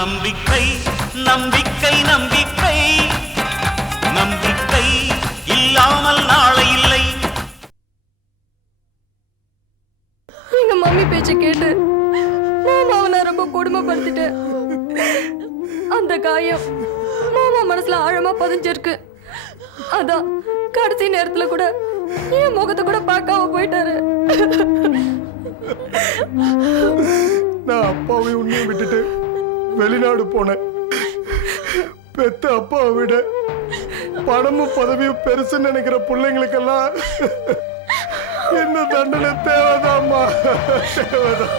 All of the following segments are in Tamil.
நம்பிக்கை நம்பிக்கை நம்பிக்கை நம்பிக்கை இல்லாமல் நாளை இல்லை. எங்க மம்மி பேச்ச கேட்டு மாமாவை நான் ரொம்ப கொடுமைப்படுத்திட்டு அந்த காயம் மாமா மனசுல ஆழமா பதிஞ்சிருக்கு. அதான் கடைசி நேரத்துல கூட என் முகத்தை கூட பார்க்காம போயிட்டாரு. நான் அப்பாவை உன்னையும் விட்டுட்டு வெளிநாடு போனேன். பெத்த அப்பாவை விட பணமும் பதவியும் பெருசுன்னு நினைக்கிற பிள்ளைங்களுக்கெல்லாம் என்ன தண்டனை தேவைதாம்மா, தேவைதான்.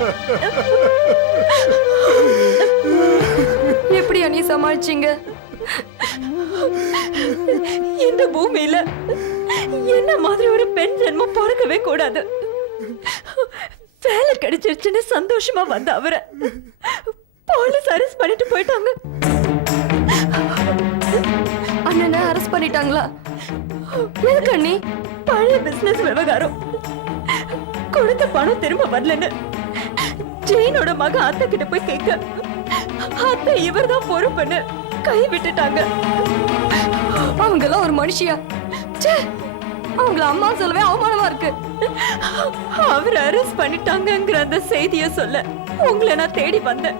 எப்படியா நீ சமாளிச்சீங்க? இந்த பூமியில என்ன மாதிரி ஒரு பெண் ஜென்மம் பிறக்கவே கூடாது. வேலை கிடைச்சிருச்சுன்னு சந்தோஷமா வந்த அவரை போலீஸ் அரெஸ்ட் பண்ணிட்டு போயிட்டாங்க. அண்ணனை அரெஸ்ட் பண்ணிட்டாங்களா? எதுக்கு அண்ணி? பழைய பிசினஸ் விவகாரம். கொடுத்த பணம் திரும்ப வரலன்னு ஜெயினோட மக அத்தை கிட்ட போய் கேட்க அத்தை இவர்தான் பொறுப்புன்னு கை விட்டுட்டாங்க. அவங்கெல்லாம் ஒரு மனுஷியா? அவங்கள அம்மா சொல்லவே அவமானமா இருக்கு. அவர் அரெஸ்ட் பண்ணிட்டாங்கங்கிற அந்த செய்திய சொல்ல உங்களை நான் தேடி வந்தேன்.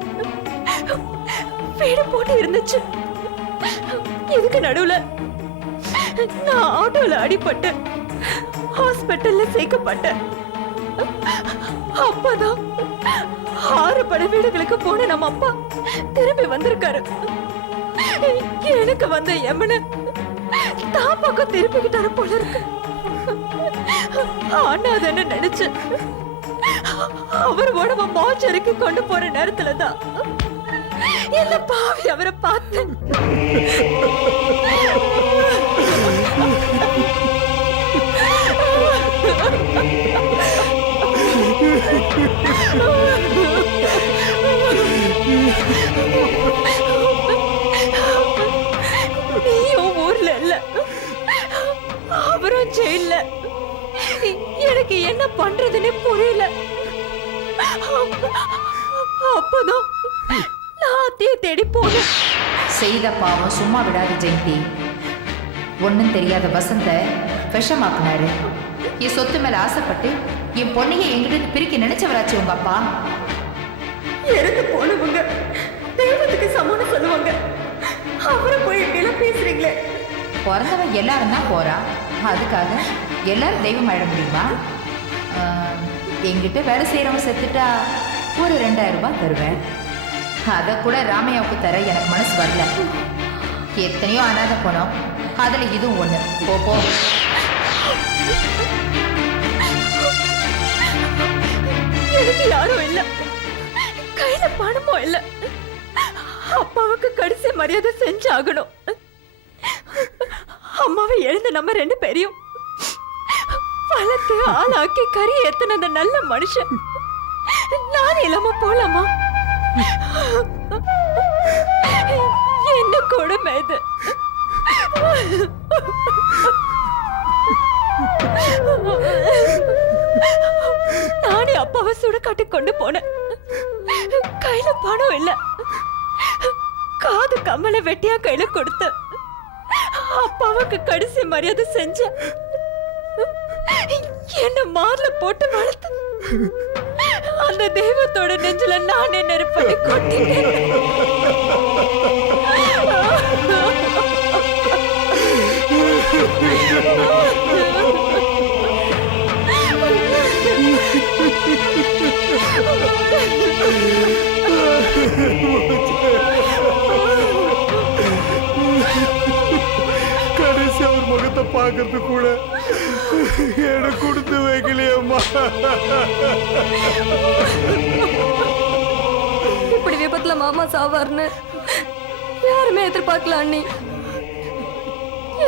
வீடு போட்டு இருந்துச்சு. இதுக்கு நடுவுல நான் ஆட்டோல அடிபட்டு ஹாஸ்பிட்டல்ல சேர்க்கப்பட்டேன். அப்பதான் 6 படை வீடுகளுக்கு போன நம்ம அப்பா திரும்பி வந்திருக்காரு. எனக்கு வந்த எமனை தான் பக்கம் திருப்பிக்கிட்டாரு போல இருக்கு. ஆனாதன்னு நினைச்சு அவர் உடம்ப மோச்சரிக்கு கொண்டு போற நேரத்துலதான் என்ன பாவி அவரை பார்த்தேன். நீயும் ஊர்ல இல்ல, அவரும் ஜெயில. எனக்கு என்ன பண்றதுன்னு புரியல. அப்பதான் நான் அத்தையை தேடி போனேன். செய்த பாவம் சும்மா விடாது ஜெயந்தி. ஒன்னும் தெரியாத வசந்த விஷமாக்குனாரு. என் சொத்து மேல ஆசைப்பட்டு என் பொண்ணையை எங்கிட்ட பிரிக்க நினைச்சவராச்சு உங்க அப்பா. இறந்து போனவங்க தெய்வத்துக்கு சமம்னு சொல்லுவாங்க. அவரை போய் இப்படிலாம் பேசுறீங்களே. பிறந்தவன் எல்லாரும் தான் போறா, அதுக்காக எல்லாரும் தெய்வம் ஆயிட முடியுமா? எங்கிட்ட வேலை செய்யறவங்க செத்துட்டா ஒரு 2000 ரூபாய் தருவேன். அதை கூட ராமையாவுக்கு தர எனக்கு மனசு வரல. எத்தனையோ அனாதை போனோம், அதுல இதுவும் ஒண்ணு. போ எனக்கு யாரும் இல்ல, கையில பணமும் இல்ல. அப்பாவுக்கு கடைசி மரியாதை செஞ்சாகணும். அம்மாவை எழுந்த நம்ம 2 பேரையும் வளர்த்து ஆளாக்கி கறி ஏத்தன அந்த நல்ல மனுஷன் நான் இல்லாம போலாமா? என்ன கொடுமை இது. நானே அப்பாவை சுடுகாட்டி கொண்டு போனேன். கையில பணம் இல்ல, காது கம்மல வெட்டியா கையில கொடுத்து அப்பாவுக்கு கடைசி மரியாதை செஞ்ச. என்ன மார்ல போட்டு வளர்த்து அந்த தெய்வத்தோட நெஞ்சில நானே நெருப்படி கொட்டிட்டேன். கடைசி அவர் முகத்தை பார்க்கறது கூட எனக்கு கொடுத்து வைக்கலையம்மா. இப்படி விபத்துல மாமா சாவார்னு யாருமே எதிர்பார்க்கல அண்ணி.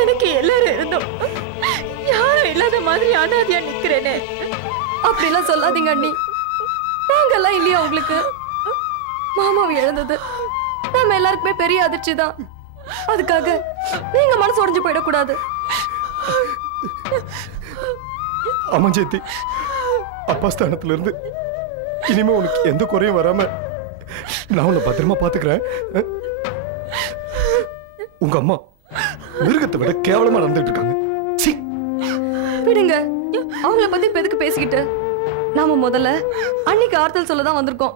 எனக்கு எல்லாரும் இருந்தோம், யாரும் இல்லாத மாதிரி அனாதையா நிக்கிறேனே. அப்படிலாம் சொல்லாதீங்க அண்ணி. நாங்கெல்லாம் இல்லையா உங்களுக்கு? மாமாவை இழந்தது நம்ம எல்லாருக்குமே பெரிய அதிர்ச்சி தான். அதுக்காக நீங்க மனசு உடைஞ்சு போயிடக்கூடாது. அமஞ்சேத்தி, அப்பா ஸ்தானத்துல இருந்து இனிமே உனக்கு எந்த குறையும் வராம நான் உன்னை பத்திரமா பாத்துக்கிறேன். உங்க அம்மா மிருகத்தை விட கேவலமா நடந்துட்டு இருக்காங்க. சீ. விடுங்க, அவங்கள பத்தி இப்ப எதுக்கு பேசிக்கிட்டு? நாம முதல்ல அன்னைக்கு ஆறுதல் சொல்ல தான் வந்திருக்கோம்.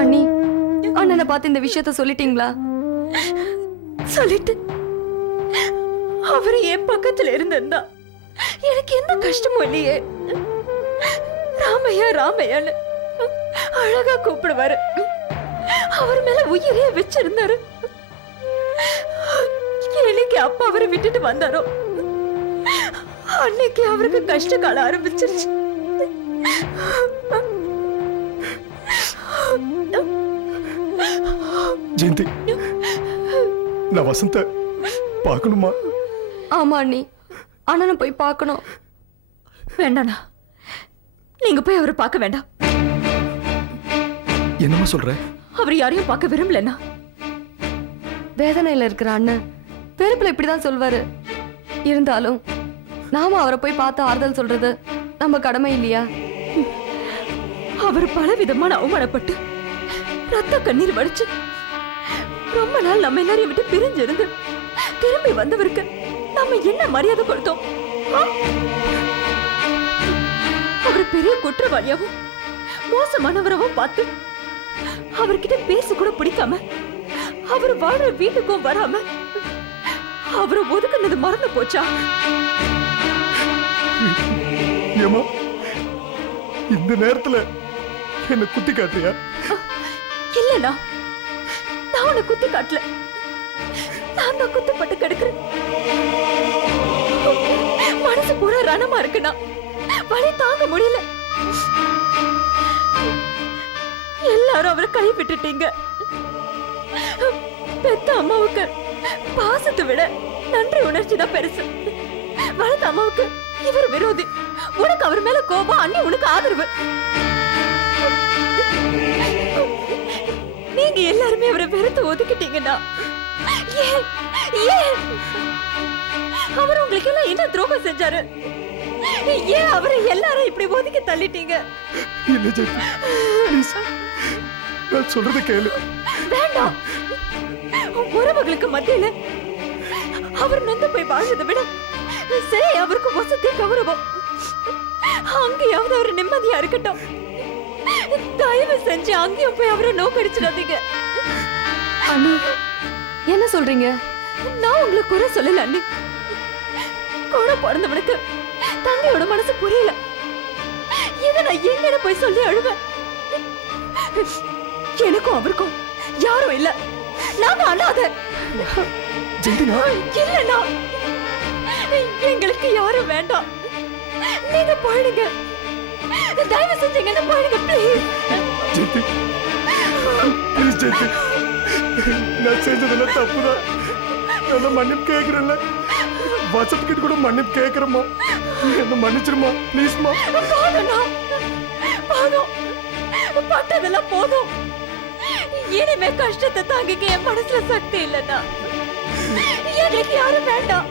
அண்ணி, அண்ணனை பார்த்து இந்த விஷயத்த சொல்லிட்டீங்களா? சொல்லிட்டு அவரு என் பக்கத்துல இருந்திருந்தா எனக்கு எந்த கஷ்டமும் இல்லையே. ராமையா ராமையான்னு அழகா கூப்பிடுவாரு. அவர் மேல உயிரே வச்சிருந்தாரு. என்னைக்கு அப்பா அவரை விட்டுட்டு வந்தாரோ அன்னைக்கு அவருக்கு கஷ்ட காலம் ஆரம்பிச்சிருச்சு. ஜெயந்தி, நான் வசந்த பார்க்கணுமா? ஆமா அண்ணி, அண்ணனை போய் பார்க்கணும். வேண்டாண்ணா, நீங்க போய் அவரை பார்க்க வேண்டாம். என்னமா சொல்ற? அவர் யாரையும் பார்க்க விரும்பலண்ணா. வேதனையில இருக்கிற அண்ணன் வெறுப்புல இப்படிதான் சொல்வாரு. இருந்தாலும் நாம அவரை போய் பார்த்து ஆறுதல் சொல்றது நம்ம கடமை இல்லையா? அவர் பல விதமான அவமானப்பட்டு ரத்த கண்ணீர் வடிச்சு ரொம்ப நாள் நம்ம எல்லாரையும் விட்டு பிரிஞ்சிருந்து திரும்பி வந்தவருக்கு நம்ம என்ன மரியாதை கொடுத்தோம்? ஆ? அவர் பெரிய குற்றவாளியாவும் மோசமானவரவும் பார்த்து அவர்கிட்ட பேச கூட பிடிக்காம அவர் வாழ்ற வீட்டுக்கும் வராம அவரை ஒதுக்குனது மறந்து போச்சா? ஏமா இந்த நேரத்துல என்ன குத்தி காட்டுறியா? இல்லண்ணா, நான் உன்னை குத்தி காட்டல. நான் தான் குத்தப்பட்டு கிடக்குறேன். மனசு பூரா ரணமா இருக்குண்ணா. வலி தாங்க முடியல. எல்லாரும் அவரை கை விட்டுட்டீங்க. பெத்த அம்மாவுக்கு பாசத்தை விட நன்றி உணர்ச்சி தான் பெருசு. வளர்த்த அம்மாவுக்கு இவர் விரோதி. உனக்கு அவர் மேல கோபம், அண்ணி உனக்கு ஆதரவு. நீங்க எல்லாருமே அவரை வெறுத்து ஒதுக்கிட்டீங்கன்னா ஏன் ஏன் அவர் உங்களுக்கு எல்லாம் என்ன துரோகம் செஞ்சாரு? ஏன் அவரை எல்லாரும் இப்படி ஒதுக்கி தள்ளிட்டீங்க? இல்ல ஜெயந்தி, please, நான் சொல்றத கேளு. வேண்டாம். உறவுகளுக்கு மத்தியில அவர் நொந்து போய் வாழ்றதை விட சரி, அவருக்கு வசதி கௌரவம் அங்கேயாவது அவர் நிம்மதியா இருக்கட்டும். தயவு செஞ்சு அங்கேயும் போய் அவரை நோக்கடிச்சிடாதீங்க. அண்ணி, என்ன சொல்றீங்க? நான் உங்களுக்கு குறை சொல்லல அண்ணி. கூட பிறந்தவனுக்கு தங்கையோட மனசு புரியல. இதை நான் எங்கன்னு போய் சொல்லி அழுவேன். எனக்கும் அவருக்கும் யாரும் இல்ல. நாங்க அனாதை. இல்லண்ணா, எங்களுக்கு யாரும் வேண்டாம். நீங்க போயிடுங்க. தயவு செஞ்சு என்ன போயிடுங்க ப்ளீஸ். ஜெயந்தி, ப்ளீஸ் ஜெயந்தி, நான் செஞ்சதெல்லாம் தப்புதான். நான் மன்னிப்பு கேட்கிறேன்ல, வசத்துக்கிட்ட கூட மன்னிப்பு கேட்கிறேம்மா. என்ன மன்னிச்சிருமா ப்ளீஸ்மா. போதும்ண்ணா, போதும். பட்டதெல்லாம் போதும். இனிமே கஷ்டத்தை தாங்கிக்க என் மனசுல சக்தி இல்லைன்னா எங்களுக்கு யாரும் வேண்டாம்.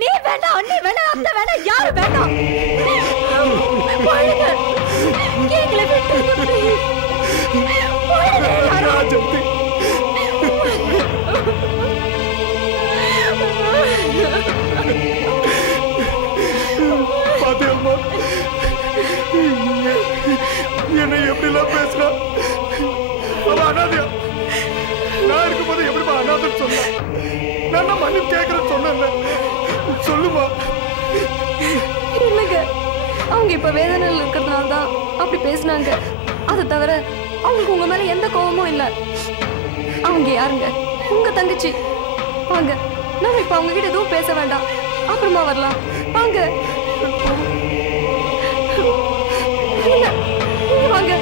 நீ வேண்டாம், அண்ணி வேண்டாம், அத்தை வேண்டாம், யாரும் வேண்டாம். போயிடுங்க. எங்களை விட்டுருங்க please. போயிடுங்க எல்லாரும். ஜெயந்தி, பாத்தியம்மா என்னை எப்படிலாம் பேசுறா? அவ அனாதையா? நான் இருக்கும்போது எப்படிமா அனாதைன்னு சொன்ன? நான் மன்னிப்பு கேட்கறேன்னு சொன்னேன். சொல்லுமா. இல்லைங்க, அவங்க இப்ப வேதனையில் இருக்கிறதுனால தான் அப்படி பேசினாங்க. அதை தவிர அவங்களுக்கு உங்க மேல எந்த கோபமும் இல்ல. அவங்க யாருங்க? உங்க தங்கச்சி. வாங்க, நாம இப்ப அவங்க கிட்ட எதுவும் பேச வேண்டாம். அப்புறமா வரலாம். வாங்க. இல்ல, நீங்க வாங்க.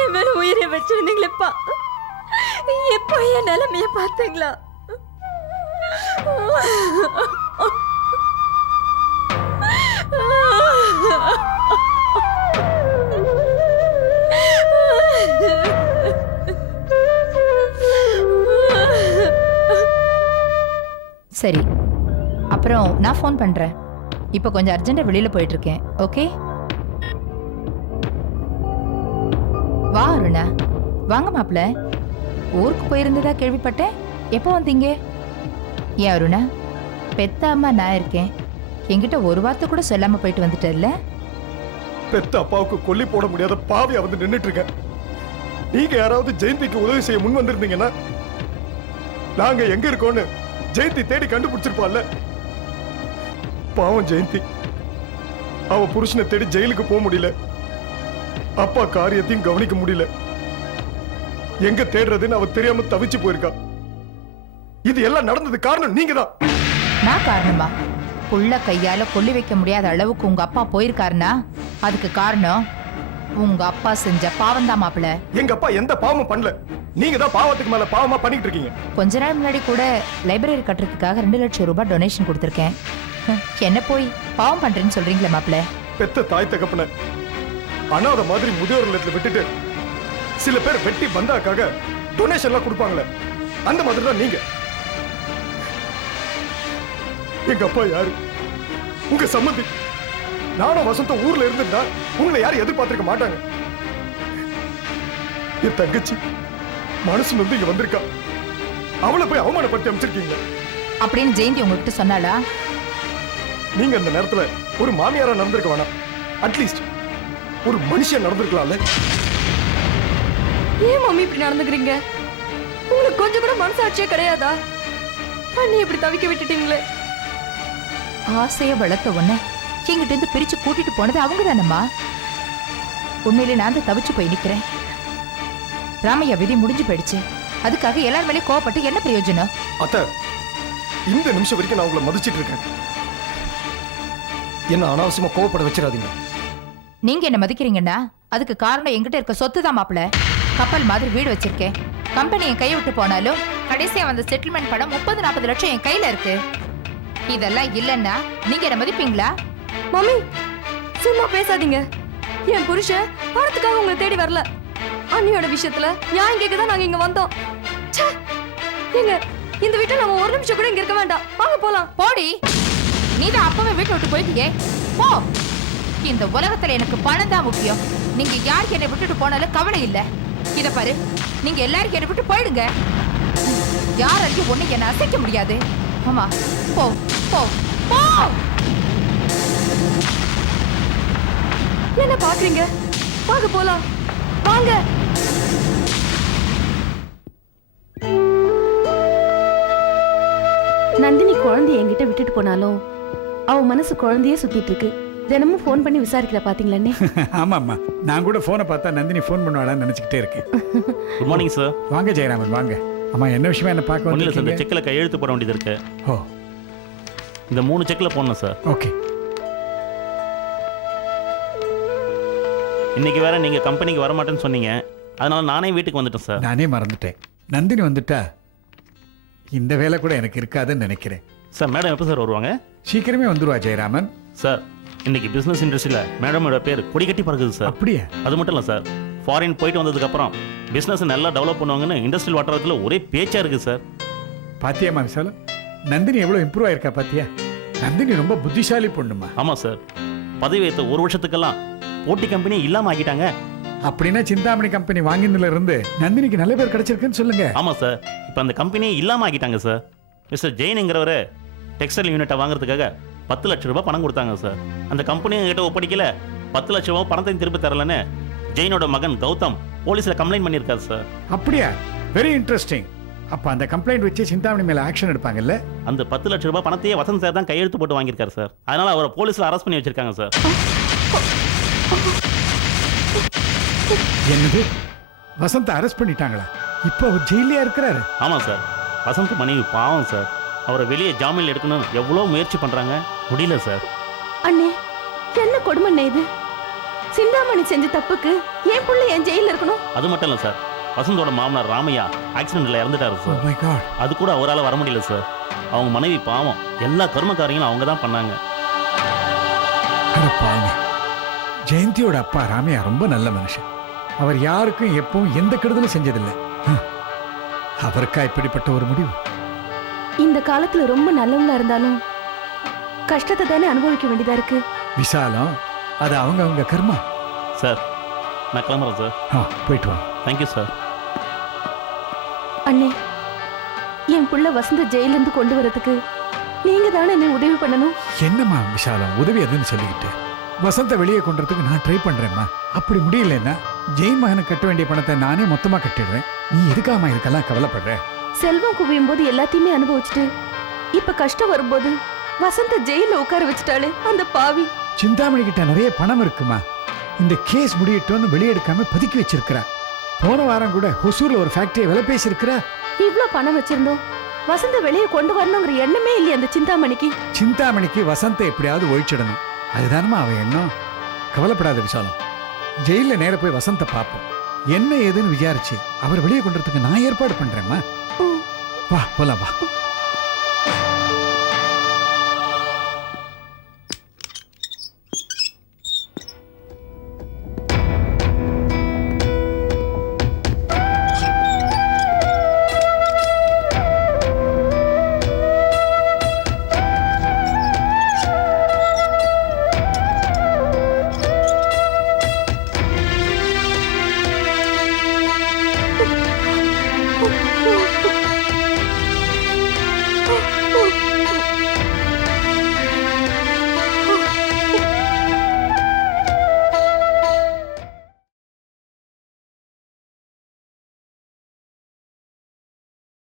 என் மேல உயிரை வச்சிருந்தீங்களேப்பா, எப்போ என் நிலைமைய பார்த்தீங்களா? சரி, அப்புறம் நான் ஃபோன் பண்றேன். இப்போ கொஞ்சம் அர்ஜென்ட்டா வெளியில போயிட்டு இருக்கேன். ஓகே, வா அருணா. வாங்க மாப்பிள்ள. ஊருக்கு போயிருந்ததா கேள்விப்பட்டேன். எப்போ வந்தீங்க? ஏன் அருணா, பெத்த அம்மா நான் இருக்கேன், என்கிட்ட ஒரு வார்த்தை கூட சொல்லாம போயிட்டு வந்துட்டல்ல? பெத்த அப்பாவுக்கு கொல்லி போட முடியாத பாவியா வந்து நின்னுட்டு இருக்கேன். நீங்க யாராவது ஜெயந்திக்கு உதவி செய்ய முன் வந்திருந்தீங்கன்னா நாங்க எங்க இருக்கோம்னு ஜெயந்தி தேடி கண்டுபிடிச்சிருப்பாள்ல. பாவம் ஜெயந்தி, அவ புருஷனை தேடி ஜெயிலுக்கு போக முடியல, அப்பா காரியத்தையும் கவனிக்க முடியல. எங்க தேடுறதுன்னு அவ தெரியாம தவிச்சு போயிருக்கா. இது எல்லாம் நடந்தது காரணம் நீங்க தான். நான் காரணமா? புள்ள கையால கொல்லி வைக்க முடியாத அளவுக்கு உங்க அப்பா போயிருக்காருன்னா அதுக்கு காரணம் உங்க அப்பா செஞ்ச பாவம் தான் மாப்பிள்ள. எங்க அப்பா எந்த பாவமும் பண்ணல, நீங்க தான் பாவத்துக்கு மேல பாவமா பண்ணிட்டு இருக்கீங்க. கொஞ்ச நாள் முன்னாடி கூட லைப்ரரி கட்டுறதுக்காக 2 லட்சம் ரூபாய் டொனேஷன் கொடுத்துருக்கேன். என்ன போய் பாவம் பண்றேன்னு சொல்றீங்களா மாப்பிள்ள? பெத்த தாய் தகப்பன அனாத மாதிரி முதியோர் இல்லத்துல விட்டுட்டு சில பேர் வெட்டி பந்தாக்காக டொனேஷன் எல்லாம் கொடுப்பாங்களே, அந்த மாதிரி தான் நீங்க. எங்க அப்பா யாரு? உங்க சம்மந்தி. நானும் வசந்த ஊர்ல இருந்திருந்தா உங்களை யாரும் எதிர்பார்த்திருக்க மாட்டாங்க. என் தங்கச்சி மனசு வந்து இங்க வந்திருக்கா, அவளை போய் அவமானப்படுத்தி அமைச்சிருக்கீங்க அப்படின்னு ஜெயந்தி உங்ககிட்ட சொன்னாளா? நீங்க அந்த நேரத்துல ஒரு மாமியாரா நடந்திருக்க வேணாம், அட்லீஸ்ட் ஒரு மனுஷன் நடந்திருக்கலாம்ல. ஏன் மம்மி இப்படி நடந்துக்கிறீங்க? உங்களுக்கு கொஞ்சம் கூட மனசாட்சியே கிடையாதா? அண்ணி இப்படி தவிக்க விட்டுட்டீங்களே. ஆசைய வளர்த்த உடனே எங்கிட்ட இருந்து பிரிச்சு கூட்டிட்டு போனது அவங்க தானம்மா. உண்மையிலே நான் தான் தவிச்சு போய் நிக்கிறேன். ராமையா விதி முடிஞ்சு போயிடுச்சு, அதுக்காக எல்லார் மேலேயும் கோவப்பட்டு என்ன பிரயோஜனம்? அத்த, இந்த நிமிஷம் வரைக்கும் நான் உங்களை மதிச்சிட்டு இருக்கேன். என்ன அனாவசியமா கோவப்பட வச்சிடாதீங்க. நீங்க என்ன மதிக்கிறீங்கன்னா அதுக்கு காரணம் என்கிட்ட இருக்க சொத்து தான் மாப்பிள்ள. கப்பல் மாதிரி வீடு வச்சிருக்கேன். கம்பெனி என் கையை விட்டு போனாலும் கடைசியா வந்த செட்டில்மெண்ட் பணம் 30-40 லட்சம் என் கையில இருக்கு. இதெல்லாம் இல்லன்னா நீங்க என்ன மதிப்பீங்களா? மம்மி சும்மா பேசாதீங்க. என் புருஷன் பணத்துக்காக உங்களை தேடி வரல. அண்ணியோட விஷயத்துல நியாயம் கேட்கதான் நாங்க இங்க வந்தோம். ச்சே, எங்க இந்த வீட்டுல நம்ம ஒரு நிமிஷம் கூட இங்க இருக்க வேண்டாம். வாங்க போலாம். போடி, நீதான் அப்பவே வீட்டை விட்டு போயிட்டியே, போ. இந்த உலகத்துல எனக்கு பணம் தான் முக்கியம். நீங்க யாருக்கு என்னை விட்டுட்டு போனாலும் கவலை இல்ல. இத பாரு, நீங்க எல்லாருக்கும் என்னை விட்டு போயிடுங்க. யாராலையும் ஒண்ணு என்ன அசைக்க முடியாது. ஆமா, போ போ போ. என்ன பாக்குறீங்க? வாங்க போலாம். வாங்க. நந்தினி குழந்தைய என்கிட்ட விட்டுட்டு போனாலும் அவ மனசு குழந்தையே சுத்திட்டு இருக்கு. தினமும் ஃபோன் பண்ணி விசாரிக்கிற பாத்தீங்களே? ஆமாம்மா, நான் கூட ஃபோனை பார்த்தா நந்தினி ஃபோன் பண்ணுவாளான்னு நினச்சிக்கிட்டே இருக்கேன். Good morning sir. வாங்க ஜெயராமன், வாங்க. அம்மா, என்ன விஷயமா என்ன பார்க்க ஒன்றும் இல்லை சார், இந்த வந்தீங்க? செக்கில் கையெழுத்து போட வேண்டியது இருக்கு. ஓ, இந்த 3 செக்கில் போடணும் சார். ஓகே. இன்னைக்கு வேற நீங்க கம்பெனிக்கு வர மாட்டேன்னு சொன்னீங்க, அதனால நானே வீட்டுக்கு வந்துட்டேன் சார். நானே மறந்துட்டேன். நந்தினி வந்துட்டா இந்த வேலை கூட எனக்கு இருக்காதுன்னு நினைக்கிறேன். சார் மேடம் எப்போ சார் வருவாங்க? சீக்கிரமே வந்துருவா ஜெயராமன். சார் இன்னைக்கு பிசினஸ் இண்டஸ்ட்ரியில் மேடமோட பேர் கொடி கட்டி பறக்குது சார். அப்படியே? அது மட்டும் இல்லை சார், ஃபாரின் போயிட்டு வந்ததுக்கப்புறம் பிஸ்னஸ் நல்லா டெவலப் பண்ணுவாங்கன்னு இண்டஸ்ட்ரியல் வட்டாரத்தில் ஒரே பேச்சா இருக்குது சார். பாத்தியாமா விசாலம், நந்தினி எவ்வளோ இம்ப்ரூவ் ஆயிருக்கா பாத்தியா? நந்தினி ரொம்ப புத்திசாலி பொண்ணுமா. ஆமாம் சார், பதவி வைத்த 1 வருஷத்துக்கெல்லாம் போட்டி கம்பெனி இல்லாமல் ஆக்கிட்டாங்க. அப்படின்னா சிந்தாமணி கம்பெனி வாங்கினதுல இருந்து நந்தினிக்கு நல்ல பேர் கிடைச்சிருக்குன்னு சொல்லுங்க. ஆமாம் சார், இப்போ அந்த கம்பெனியை இல்லாமல் ஆக்கிட்டாங்க சார். மிஸ்டர் ஜெயின்ங்கிறவர் டெக்ஸ்டைல் யூனிட்டை வாங்குறதுக்காக 10 லட்சம் ரூபாய் பணம் கொடுத்தாங்க சார். அந்த கம்பெனி என்கிட்ட ஒப்படைக்கல, 10 லட்சம் ரூபாய் பணத்தையும் திருப்பி தரலன்னு ஜெயினோட மகன் கௌதம் போலீஸில் கம்ப்ளைண்ட் பண்ணியிருக்காரு சார். அப்படியா? Very interesting. அப்ப அந்த கம்ப்ளைண்ட் வச்சு சிந்தாமணி மேல ஆக்ஷன் எடுப்பாங்கல்ல? அந்த 10 லட்சம் ரூபாய் பணத்தையே வசந்த் சார் தான் கையெழுத்து போட்டு வாங்கியிருக்காரு சார். அதனால அவரை போலீஸில் அரெஸ்ட் பண்ணி வச்சிருக்காங்க சார். என்னது, வசந்த அரெஸ்ட் பண்ணிட்டாங்களா? இப்போ அவர் ஜெயிலியா இருக்கிறாரு? ஆமாம் சார், வசந்த் மனைவி பாவம் சார். அவரை வெளியே ஜாமீன் எடுக்கணும்னு எவ்வளோ முயற்சி பண்ணுறாங்க, முடியல சார். அண்ணே, என்ன கொடுமை இது? சிந்தாமணி செஞ்ச தப்புக்கு என் புள்ள என் ஜெயில இருக்கணும்? அது மட்டும் இல்லை சார், வசந்தோட மாமனார் ராமையா ஆக்சிடென்ட்ல இறந்துட்டாரு Oh சார். my God. அது கூட அவரால் வர முடியல சார். அவங்க மனைவி பாவம், எல்லா கர்ம காரியங்களும் அவங்க தான் பண்ணாங்க. அட பாவமே. ஜெயந்தியோட அப்பா ராமையா ரொம்ப நல்ல மனுஷன். அவர் யாருக்கும் எப்பவும் எந்த கெடுதலும் செஞ்சதில்லை. அவருக்கா இப்படிப்பட்ட ஒரு முடிவு? இந்த காலத்துல ரொம்ப நல்லவங்களா இருந்தாலும் கஷ்டத்தை தானே அனுபவிக்க வேண்டியதா இருக்கு. விசாலம் அது அவங்க கர்மா. சார் நான் கிளம்புறேன் சார். போயிட்டு வா. Thank you sir. அண்ணே, என் புள்ள வசந்த ஜெயில இருந்து கொண்டு வரதுக்கு நீங்க தானே என்ன உதவி பண்ணணும். என்னம்மா விசாலம் உதவி எதுன்னு சொல்லிக்கிட்டு வசந்த வெளியே கொண்டுறதுக்கு நான் ட்ரை பண்றேம்மா. அப்படி முடியலன்னா ஜெயின் மகனுக்கு கட்ட வேண்டிய பணத்தை நானே மொத்தமா கட்டிடுறேன். நீ எதுக்காம இதுக்கெல்லாம் கவலைப்படுற? செல்வம் குவியும் போது எல்லாத்தையுமே அனுபவிச்சுட்டு இப்ப கஷ்டம் வரும்போது வசந்த ஜெயில உட்கார வச்சுட்டாளே அந்த பாவி. சிந்தாமணி கிட்ட நிறைய பணம் இருக்குமா. இந்த கேஸ் முடியட்டோன்னு வெளியெடுக்காம பதுக்கி வச்சிருக்கிறா. போன வாரம் கூட ஹொசூர்ல ஒரு ஃபேக்டரியை விலை பேசியிருக்கிறா. இவ்ளோ பணம் வச்சிருந்தோம், வசந்த வெளியே கொண்டு வரணுங்கிற எண்ணமே இல்லையா அந்த சிந்தாமணிக்கு. சிந்தாமணிக்கு வசந்தை எப்படியாவது ஒழிச்சிடணும், அதுதானமா அவன் எண்ணம். கவலைப்படாத விசாலம், ஜெயில நேர போய் வசந்த பார்ப்போம். என்ன ஏதுன்னு விசாரிச்சு அவர் வெளியே கொண்டுறதுக்கு நான் ஏற்பாடு பண்றேம்மா. வா போலாம் வா.